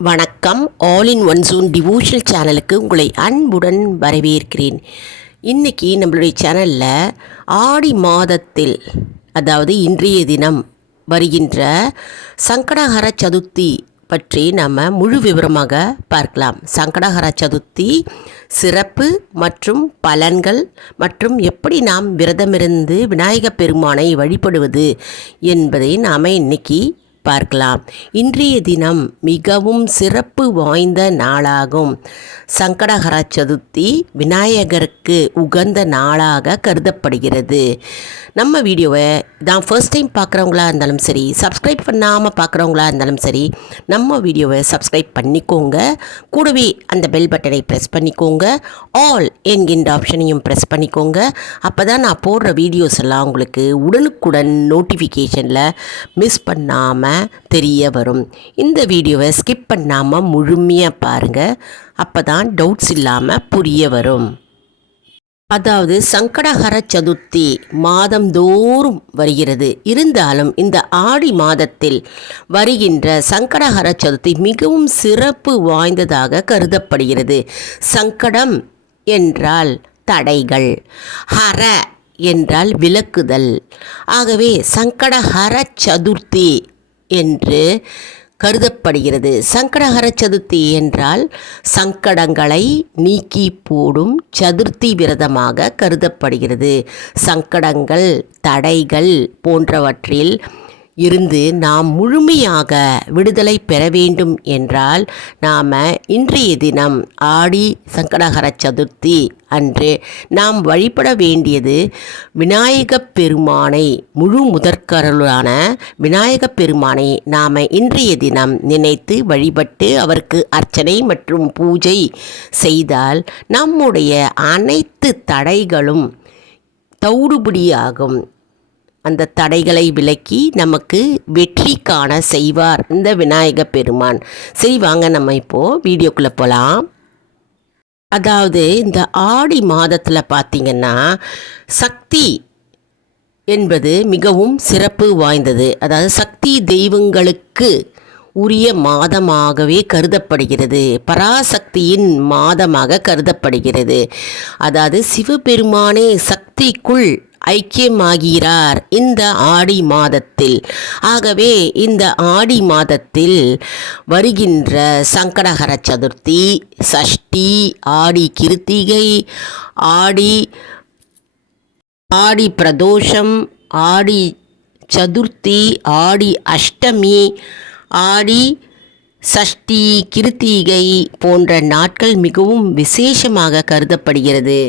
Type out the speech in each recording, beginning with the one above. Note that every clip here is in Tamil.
வணக்கம். All in one June devotional சேனலுக்கு உங்களை அன்புடன் வரவேற்கிறேன். இன்றைக்கி நம்மளுடைய சேனலில் ஆடி மாதத்தில், அதாவது இன்றைய தினம் வருகின்ற சங்கடஹர சதுர்த்தி பற்றி நம்ம முழு விவரமாக பார்க்கலாம். சங்கடஹர சதுர்த்தி சிறப்பு மற்றும் பலன்கள் மற்றும் எப்படி நாம் விரதமிருந்து விநாயகப் பெருமானை வழிபடுவது என்பதை நாம் இன்றைக்கி பார்க்கலாம். இன்றைய தினம் மிகவும் சிறப்பு வாய்ந்த நாளாகும். சங்கடஹர சதுர்த்தி விநாயகருக்கு உகந்த நாளாக கருதப்படுகிறது. நம்ம வீடியோவை தான் ஃபர்ஸ்ட் டைம் பார்க்குறவங்களா இருந்தாலும் சரி, சப்ஸ்கிரைப் பண்ணாமல் பார்க்குறவங்களா இருந்தாலும் சரி, நம்ம வீடியோவை சப்ஸ்கிரைப் பண்ணிக்கோங்க. கூடவே அந்த பெல் பட்டனை ப்ரெஸ் பண்ணிக்கோங்க. ஆல் என்கின்ற ஆப்ஷனையும் ப்ரெஸ் பண்ணிக்கோங்க. அப்போ தான் நான் போடுற வீடியோஸ் எல்லாம் உங்களுக்கு உடனுக்குடன் நோட்டிஃபிகேஷனில் மிஸ் பண்ணாமல் தெரிய வரும். இந்த வீடியோவை ஸ்கிப் பண்ணாமல் முழுமையாக பாருங்கள். அப்போ தான் டவுட்ஸ் இல்லாமல் புரிய வரும். அதாவது சங்கடஹர சதுர்த்தி மாதந்தோறும் வருகிறது. இருந்தாலும் இந்த ஆடி மாதத்தில் வருகின்ற சங்கடஹர சதுர்த்தி மிகவும் சிறப்பு வாய்ந்ததாக கருதப்படுகிறது. சங்கடம் என்றால் தடைகள், ஹர என்றால் விலக்குதல். ஆகவே சங்கடஹர சதுர்த்தி என்று கருதப்படுகிறது. சங்கடஹர சதுர்த்தி என்றால் சங்கடங்களை நீக்கி போடும் சதுர்த்தி விரதமாக கருதப்படுகிறது. சங்கடங்கள், தடைகள் போன்றவற்றில் இருந்து நாம் முழுமையாக விடுதலை பெற வேண்டும் என்றால் நாம் இன்றைய தினம் ஆடி சங்கடஹர சதுர்த்தி அன்று நாம் வழிபட வேண்டியது விநாயகப் பெருமானை, முழு முதற்கருளான விநாயகப் பெருமானை நாம் இன்றைய தினம் நினைத்து வழிபட்டு அவருக்கு அர்ச்சனை மற்றும் பூஜை செய்தால் நம்முடைய அனைத்து தடைகளும் தவிடுபடியாகும். அந்த தடைகளை விலக்கி நமக்கு வெற்றி காண செய்வார் இந்த விநாயகப் பெருமான். சரி, வாங்க நம்ம இப்போது வீடியோக்குள்ளே போகலாம். அதாவது இந்த ஆடி மாதத்தில் பார்த்திங்கன்னா சக்தி என்பது மிகவும் சிறப்பு வாய்ந்தது. அதாவது சக்தி தெய்வங்களுக்கு உரிய மாதமாகவே கருதப்படுகிறது. பராசக்தியின் மாதமாக கருதப்படுகிறது. அதாவது சிவபெருமானே சக்திக்குள் ஐக்கியமாகிறார் இந்த ஆடி மாதத்தில். ஆகவே இந்த ஆடி மாதத்தில் வருகின்ற சங்கடஹர சதுர்த்தி, சஷ்டி, ஆடி கிருத்திகை, ஆடி பிரதோஷம், ஆடி சதுர்த்தி, ஆடி அஷ்டமி, ஆடி சஷ்டி, கிருத்திகை போன்ற நாட்கள் மிகவும் விசேஷமாக கருதப்படுகிறது.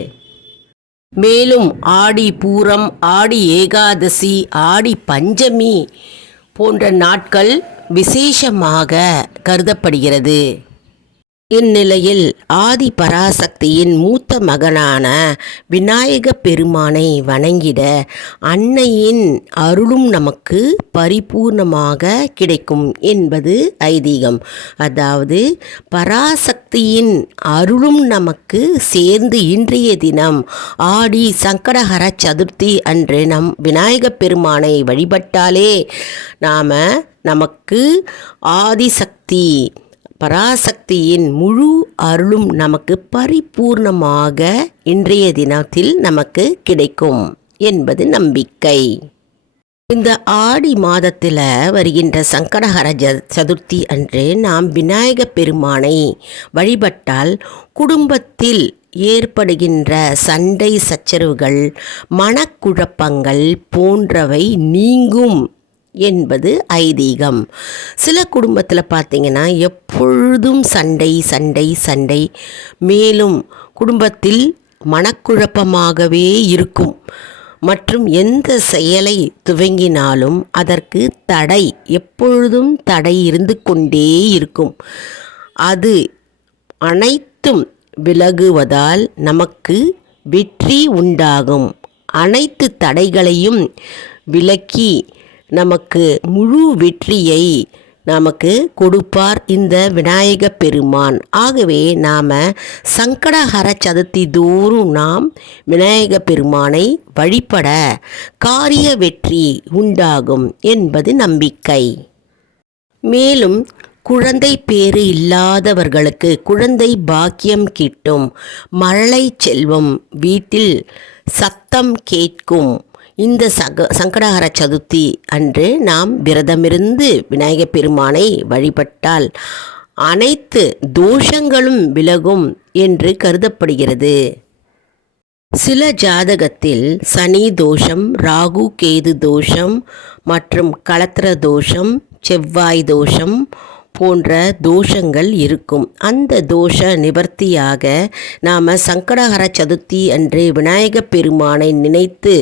மேலும் ஆடி பூரம், ஆடி ஏகாதசி, ஆடி பஞ்சமி போன்ற நாட்கள் விசேஷமாக கருதப்படுகிறது. இந்நிலையில் ஆதி பராசக்தியின் மூத்த மகனான விநாயகப் பெருமானை வணங்கிட அன்னையின் அருளும் நமக்கு பரிபூர்ணமாக கிடைக்கும் என்பது ஐதீகம். அதாவது பராசக்தியின் அருளும் நமக்கு சேர்ந்து இன்றைய தினம் ஆடி சங்கடஹர சதுர்த்தி அன்று நம் விநாயகப் பெருமானை வழிபட்டாலே நமக்கு ஆதிசக்தி பராசக்தியின் முழு அருளும் நமக்கு பரிபூர்ணமாக இன்றைய தினத்தில் நமக்கு கிடைக்கும் என்பது நம்பிக்கை. இந்த ஆடி மாதத்தில் வருகின்ற சங்கடஹர சதுர்த்தி அன்று நாம் விநாயகப் பெருமானை வழிபட்டால் குடும்பத்தில் ஏற்படுகின்ற சண்டை சச்சரவுகள், மனக்குழப்பங்கள் போன்றவை நீங்கும் என்பது ஐதீகம். சில குடும்பத்தில் பார்த்திங்கன்னா எப்பொழுதும் சண்டை, மேலும் குடும்பத்தில் மனக்குழப்பமாகவே இருக்கும். மற்றும் எந்த செயலை துவங்கினாலும் அதற்கு எப்பொழுதும் தடை இருந்து கொண்டே இருக்கும். அது அனைத்தும் விலகுவதால் நமக்கு வெற்றி உண்டாகும். அனைத்து தடைகளையும் விலக்கி நமக்கு முழு வெற்றியை நமக்கு கொடுப்பார் இந்த விநாயகப் பெருமான். ஆகவே நாம் சங்கடஹர சதுர்த்தி தோறும் நாம் விநாயகப் பெருமானை வழிபட காரிய வெற்றி உண்டாகும் என்பது நம்பிக்கை. மேலும் குழந்தை பேறு இல்லாதவர்களுக்கு குழந்தை பாக்கியம் கிட்டும். மழலை செல்வம் வீட்டில் சத்தம் கேட்கும். இந்த சங்கடஹர சதுர்த்தி அன்று நாம் விரதமிருந்து விநாயகப் பெருமானை வழிபட்டால் அனைத்து தோஷங்களும் விலகும் என்று கருதப்படுகிறது. சில ஜாதகத்தில் சனி தோஷம், ராகு கேது தோஷம் மற்றும் களத்திர தோஷம், செவ்வாய் தோஷம் போன்ற தோஷங்கள் இருக்கும். அந்த தோஷ நிவர்த்தியாக நாம் சங்கடஹர சதுர்த்தி அன்று விநாயகப் பெருமானை நினைத்து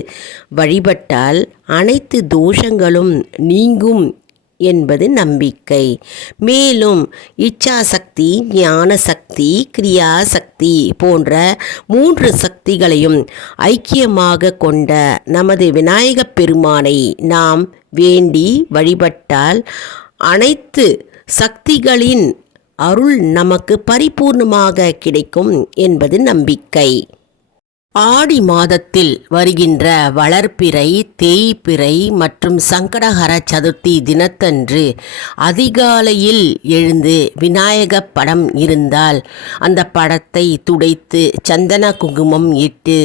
வழிபட்டால் அனைத்து தோஷங்களும் நீங்கும் என்பது நம்பிக்கை. மேலும் இச்சாசக்தி, ஞான சக்தி, கிரியா சக்தி போன்ற 3 சக்திகளையும் ஐக்கியமாக கொண்ட நமது விநாயகப் பெருமானை நாம் வேண்டி வழிபட்டால் அனைத்து சக்திகளின் அருள் நமக்கு பரிபூர்ணமாக கிடைக்கும் என்பது நம்பிக்கை. ஆடி மாதத்தில் வருகின்ற வளர்பிறை, தேய்பிறை மற்றும் சங்கடஹர சதுர்த்தி தினத்தன்று அதிகாலையில் எழுந்து விநாயகப் படம் இருந்தால் அந்த படத்தை துடைத்து சந்தன குங்குமம் இட்டு,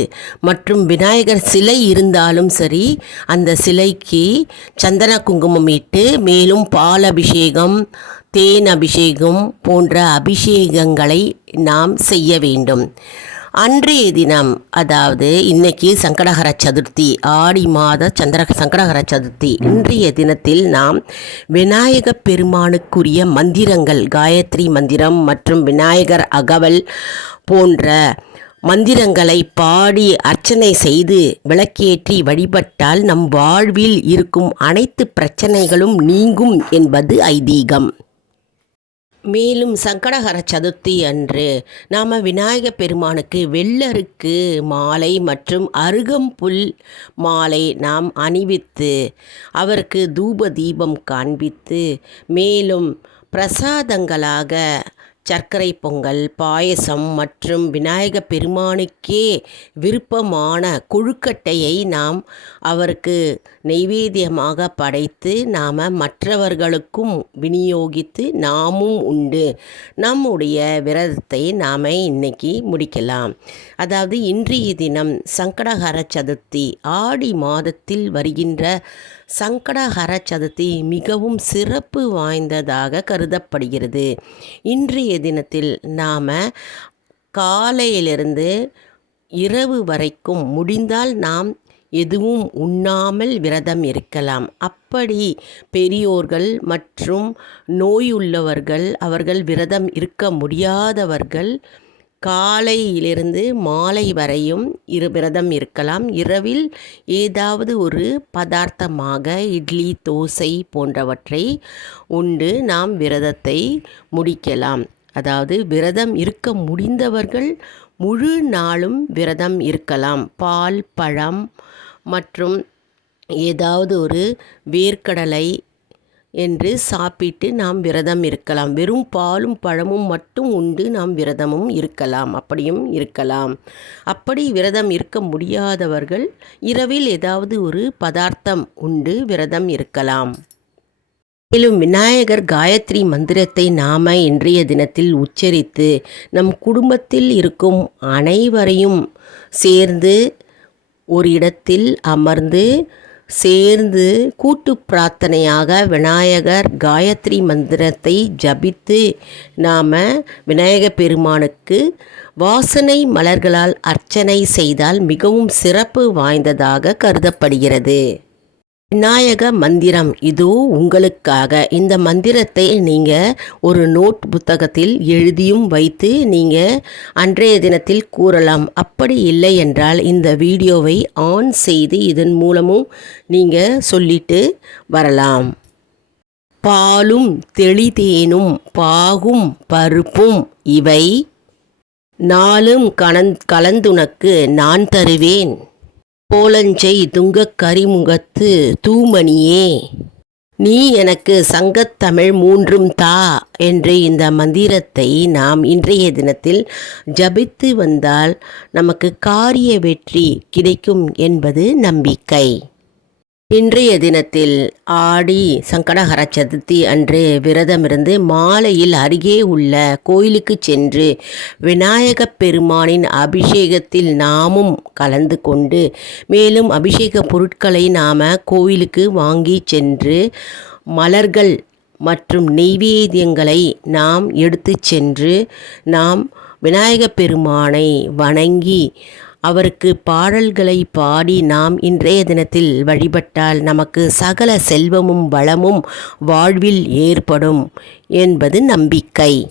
மற்றும் விநாயகர் சிலை இருந்தாலும் சரி அந்த சிலைக்கு சந்தன குங்குமம் இட்டு, மேலும் பால் அபிஷேகம், தேன் அபிஷேகம் போன்ற அபிஷேகங்களை நாம் செய்ய வேண்டும். அன்றைய தினம், அதாவது இன்னைக்கு சங்கடஹர சதுர்த்தி, ஆடி மாத சங்கடஹர சதுர்த்தி, இன்றைய தினத்தில் நாம் விநாயகப் பெருமானுக்குரிய மந்திரங்கள், காயத்ரி மந்திரம் மற்றும் விநாயகர் அகவல் போன்ற மந்திரங்களை பாடி அர்ச்சனை செய்து விளக்கேற்றி வழிபட்டால் நம் வாழ்வில் இருக்கும் அனைத்து பிரச்சனைகளும் நீங்கும் என்பது ஐதீகம். மேலும் சங்கடஹர சதுர்த்தி அன்று நாம் விநாயகப் பெருமானுக்கு வெள்ளருக்கு மாலை மற்றும் அருகம்புல் மாலை நாம் அணிவித்து அவருக்கு தூப தீபம் காண்பித்து, மேலும் பிரசாதங்களாக சர்க்கரை பொங்கல், பாயசம் மற்றும் விநாயகப் பெருமானுக்கே விருப்பமான கொழுக்கட்டையை நாம் அவருக்கு நெய்வேத்தியமாக படைத்து நாம் மற்றவர்களுக்கும் விநியோகித்து நாமும் உண்டு நம்முடைய விரதத்தை நாம் இன்னைக்கு முடிக்கலாம். அதாவது இன்றைய தினம் சங்கடஹர சதுர்த்தி, ஆடி மாதத்தில் வருகின்ற சங்கடஹர சதுர்த்தி மிகவும் சிறப்பு வாய்ந்ததாக கருதப்படுகிறது. இன்றைய தினத்தில் நாம் காலையிலிருந்து இரவு வரைக்கும் முடிந்தால் நாம் எதுவும் உண்ணாமல் விரதம் இருக்கலாம். அப்படி பெரியோர்கள் மற்றும் நோயுள்ளவர்கள், அவர்கள் விரதம் இருக்க முடியாதவர்கள் காலையிலிருந்து மாலை வரையும் விரதம் இருக்கலாம். இரவில் ஏதாவது ஒரு பதார்த்தமாக இட்லி, தோசை போன்றவற்றை உண்டு நாம் விரதத்தை முடிக்கலாம். அதாவது விரதம் இருக்க முடிந்தவர்கள் முழு நாளும் விரதம் இருக்கலாம். பால், பழம் மற்றும் ஏதாவது ஒரு வேர்க்கடலை என்று சாப்பிட்டு நாம் விரதம் இருக்கலாம். வெறும் பாலும் பழமும் மட்டும் உண்டு நாம் விரதமும் இருக்கலாம், அப்படியும் இருக்கலாம். அப்படி விரதம் இருக்க முடியாதவர்கள் இரவில் ஏதாவது ஒரு பதார்த்தம் உண்டு விரதம் இருக்கலாம். மேலும் விநாயகர் காயத்ரி மந்திரத்தை நாம் இன்றைய தினத்தில் உச்சரித்து நம் குடும்பத்தில் இருக்கும் அனைவரையும் சேர்ந்து ஒரு இடத்தில் அமர்ந்து சேர்ந்து கூட்டு பிரார்த்தனையாக விநாயகர் காயத்ரி மந்திரத்தை ஜபித்து நாம் விநாயகப் பெருமானுக்கு வாசனை மலர்களால் அர்ச்சனை செய்தால் மிகவும் சிறப்பு வாய்ந்ததாக கருதப்படுகிறது. விநாயக மந்திரம் இதோ உங்களுக்காக. இந்த மந்திரத்தை நீங்கள் ஒரு நோட் புத்தகத்தில் எழுதியும் வைத்து நீங்கள் அன்றைய தினத்தில் கூறலாம். அப்படி இல்லை என்றால் இந்த வீடியோவை ஆன் செய்து இதன் மூலமும் நீங்கள் சொல்லிட்டு வரலாம். பாலும் தெளிதேனும் பாகும் பருப்பும் இவை நாளும் கலந்துனக்கு நான் தருவேன். கோலஞ்சை துங்கக் கரிமுகத்து தூமணியே, நீ எனக்கு சங்கத்தமிழ் 3 தா என்று இந்த மந்திரத்தை நாம் இன்றைய தினத்தில் ஜபித்து வந்தால் நமக்கு காரிய வெற்றி கிடைக்கும் என்பது நம்பிக்கை. இன்றைய தினத்தில் ஆடி சங்கடஹர சதுர்த்தி அன்று விரதமிருந்து மாலையில் அருகே உள்ள கோயிலுக்கு சென்று விநாயகப் பெருமானின் அபிஷேகத்தில் நாமும் கலந்து கொண்டு மேலும் அபிஷேக பொருட்களை நாம் கோயிலுக்கு வாங்கி சென்று மலர்கள் மற்றும் நெய்வேத்தியங்களை நாம் எடுத்து சென்று நாம் விநாயகப் பெருமானை வணங்கி அவருக்கு பாடல்களை பாடி நாம் இன்றைய தினத்தில் வழிபட்டால் நமக்கு சகல செல்வமும் வளமும் வாழ்வில் ஏற்படும் என்பது நம்பிக்கை.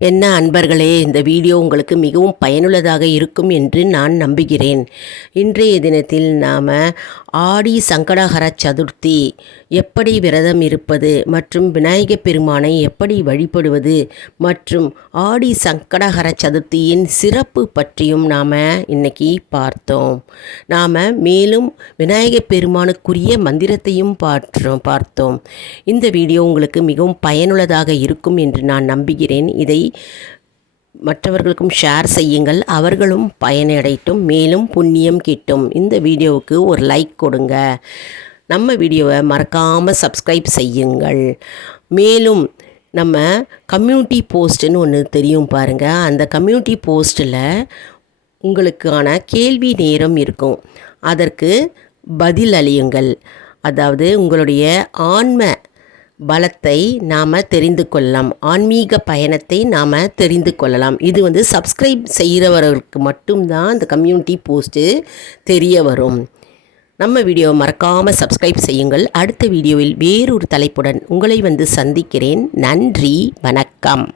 என்ன அன்பர்களே, இந்த வீடியோ உங்களுக்கு மிகவும் பயனுள்ளதாக இருக்கும் என்று நான் நம்புகிறேன். இன்றைய தினத்தில் நாம் ஆடி சங்கடஹர சதுர்த்தி எப்படி விரதம் இருப்பது மற்றும் விநாயகப் பெருமானை எப்படி வழிபடுவது மற்றும் ஆடி சங்கடஹர சதுர்த்தியின் சிறப்பு பற்றியும் நாம் இன்னைக்கு பார்த்தோம். நாம் மேலும் விநாயகப் பெருமானுக்குரிய மந்திரத்தையும் பார்த்தோம். இந்த வீடியோ உங்களுக்கு மிகவும் பயனுள்ளதாக இருக்கும் என்று நான் நம்புகிறேன். இதை மற்றவர்களுக்கும் ஷேர் செய்யுங்கள், அவர்களும் பயனடையட்டும், மேலும் புண்ணியம் கிட்டும். இந்த வீடியோவுக்கு ஒரு லைக் கொடுங்க, நம்ம வீடியோவை மறக்காமல் சப்ஸ்கிரைப் செய்யுங்கள். மேலும் நம்ம கம்யூனிட்டி போஸ்ட்டுன்னு ஒன்று தெரியும் பாருங்கள், அந்த கம்யூனிட்டி போஸ்ட்டில் உங்களுக்கான கேள்வி நேரம் இருக்கும், அதற்கு பதில் அளியுங்கள். அதாவது உங்களுடைய ஆன்ம பலத்தை நாம் தெரிந்து கொள்ளலாம், ஆன்மீக பயணத்தை நாம் தெரிந்து கொள்ளலாம். இது சப்ஸ்கிரைப் செய்கிறவர்களுக்கு மட்டும்தான் அந்த கம்யூனிட்டி போஸ்ட்டு தெரிய வரும். நம்ம வீடியோவை மறக்காமல் சப்ஸ்கிரைப் செய்யுங்கள். அடுத்த வீடியோவில் வேறொரு தலைப்புடன் உங்களை சந்திக்கிறேன். நன்றி, வணக்கம்.